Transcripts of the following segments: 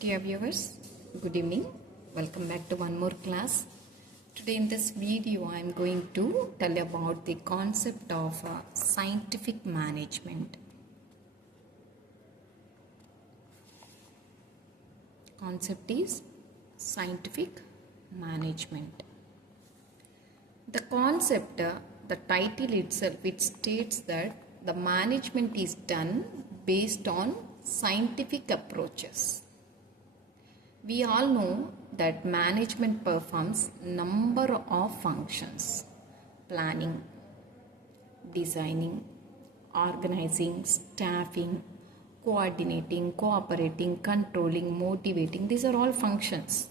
Dear viewers, good evening. Welcome back to one more class. Today in this video I am going to tell you about the concept of scientific management. Concept is scientific management. The concept, the title itself, it states that the management is done based on scientific approaches. We all know that management performs number of functions: planning, designing, organizing, staffing, coordinating, cooperating, controlling, motivating. These are all functions.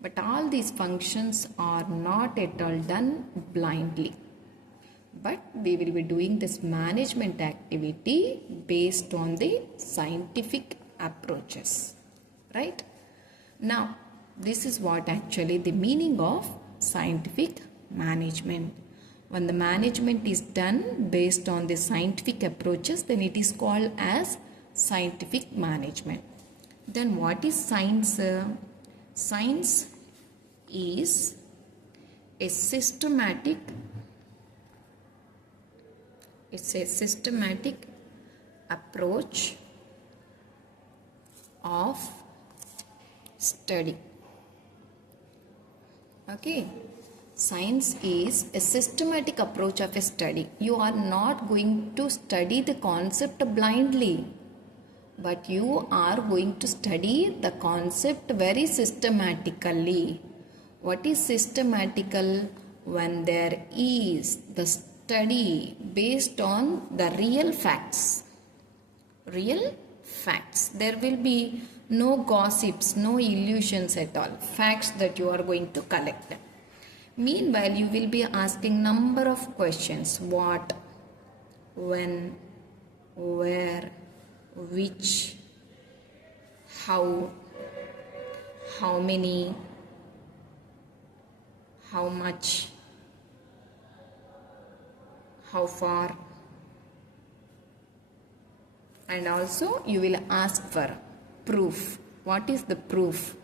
But all these functions are not at all done blindly. But we will be doing this management activity based on the scientific approaches. Right? Now, this is what actually the meaning of scientific management. When the management is done based on the scientific approaches, then it is called as scientific management. Then what is science? Science is a systematic approach of study. Okay, science is a systematic approach of a study. You are not going to study the concept blindly, but you are going to study the concept very systematically. What is systematical? When there is the study based on the real facts. Real facts. There will be no gossips, no illusions at all. Facts that you are going to collect. Meanwhile, you will be asking number of questions. What, when, where, which, how many, how much, how far, and also you will ask for proof. What is the proof?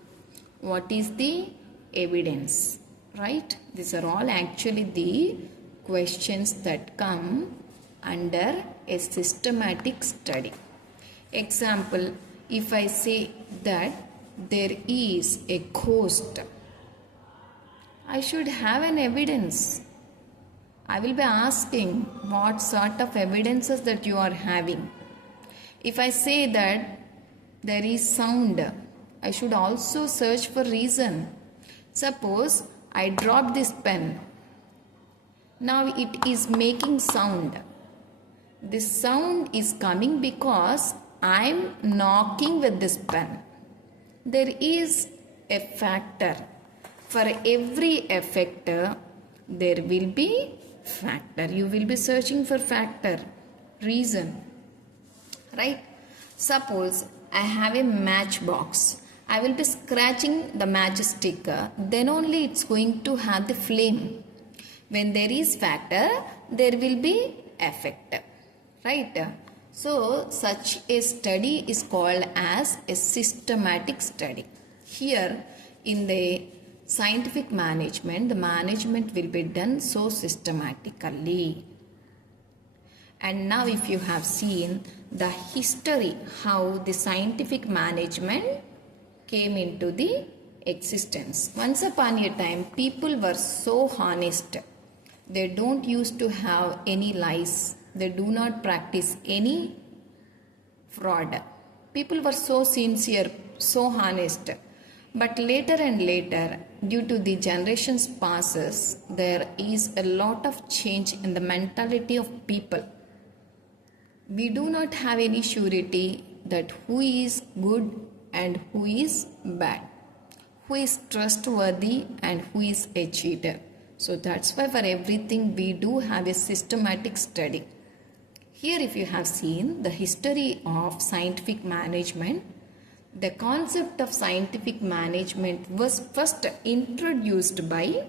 What is the evidence? Right? These are all actually the questions that come under a systematic study. Example, if I say that there is a ghost, I should have an evidence. I will be asking what sort of evidences that you are having. If I say that there is sound, I should also search for reason. Suppose I drop this pen. Now it is making sound. This sound is coming because I am knocking with this pen. There is a factor. For every effect, there will be factor. You will be searching for factor, reason. Right? Suppose I have a matchbox. I will be scratching the matchstick. Then only it's going to have the flame. When there is factor, there will be effect. Right? So, such a study is called as a systematic study. Here, in the scientific management, the management will be done so systematically. And now if you have seen the history, how the scientific management came into the existence. Once upon a time, people were so honest. They don't used to have any lies. They do not practice any fraud. People were so sincere, so honest. But later and later, due to the generations passes, there is a lot of change in the mentality of people. We do not have any surety that who is good and who is bad, who is trustworthy and who is a cheater. So that's why for everything we do have a systematic study. Here if you have seen the history of scientific management, the concept of scientific management was first introduced by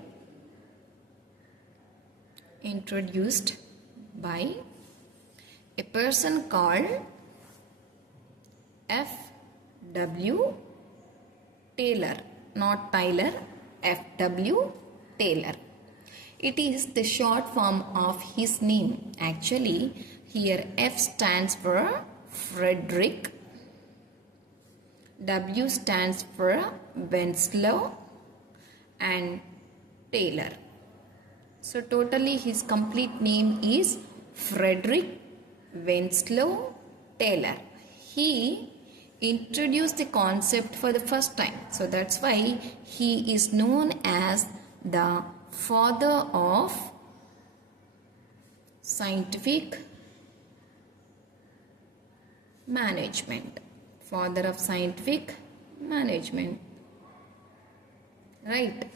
a person called F. W. Taylor, not Tyler, F.W. Taylor. It is the short form of his name. Actually, here F stands for Frederick, W stands for Winslow, and Taylor. So totally his complete name is Frederick Winslow Taylor. He introduced the concept for the first time. So that's why he is known as the father of scientific management. Father of scientific management. Right.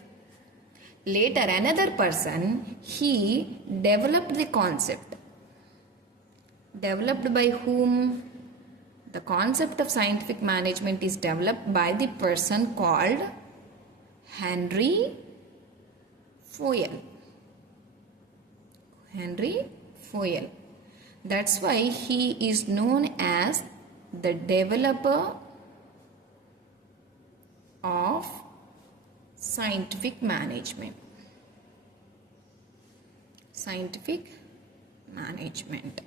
Later another person, he developed the concept. Developed by whom? The concept of scientific management is developed by the person called Henry Fayol. Henry Fayol. That's why he is known as the developer of scientific management. Scientific management.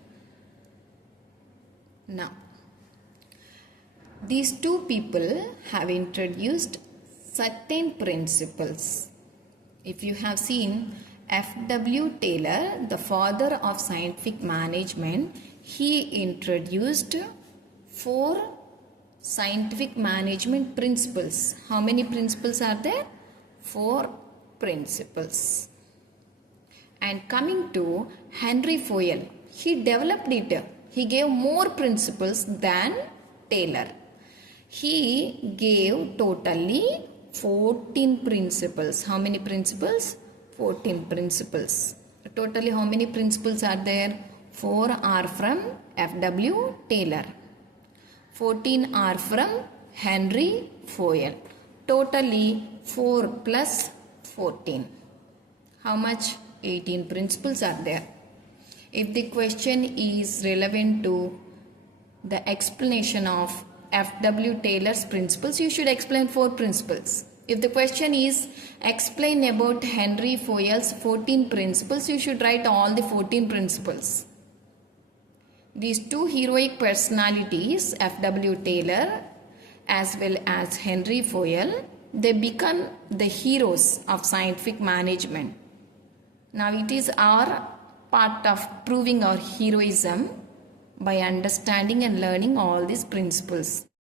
Now, these two people have introduced certain principles. If you have seen F.W. Taylor, the father of scientific management, he introduced 4 scientific management principles. How many principles are there? 4 principles. And coming to Henry Fayol, he developed it. He gave more principles than Taylor. He gave totally 14 principles. How many principles? 14 principles. Totally how many principles are there? 4 are from F.W. Taylor. 14 are from Henry Fayol. Totally 4 plus 14. How much? 18 principles are there. If the question is relevant to the explanation of F.W. Taylor's principles, you should explain 4 principles. If the question is explain about Henry Fayol's 14 principles, you should write all the 14 principles. These 2 heroic personalities, F.W. Taylor as well as Henry Fayol, they become the heroes of scientific management. Now it is our part of proving our heroism by understanding and learning all these principles.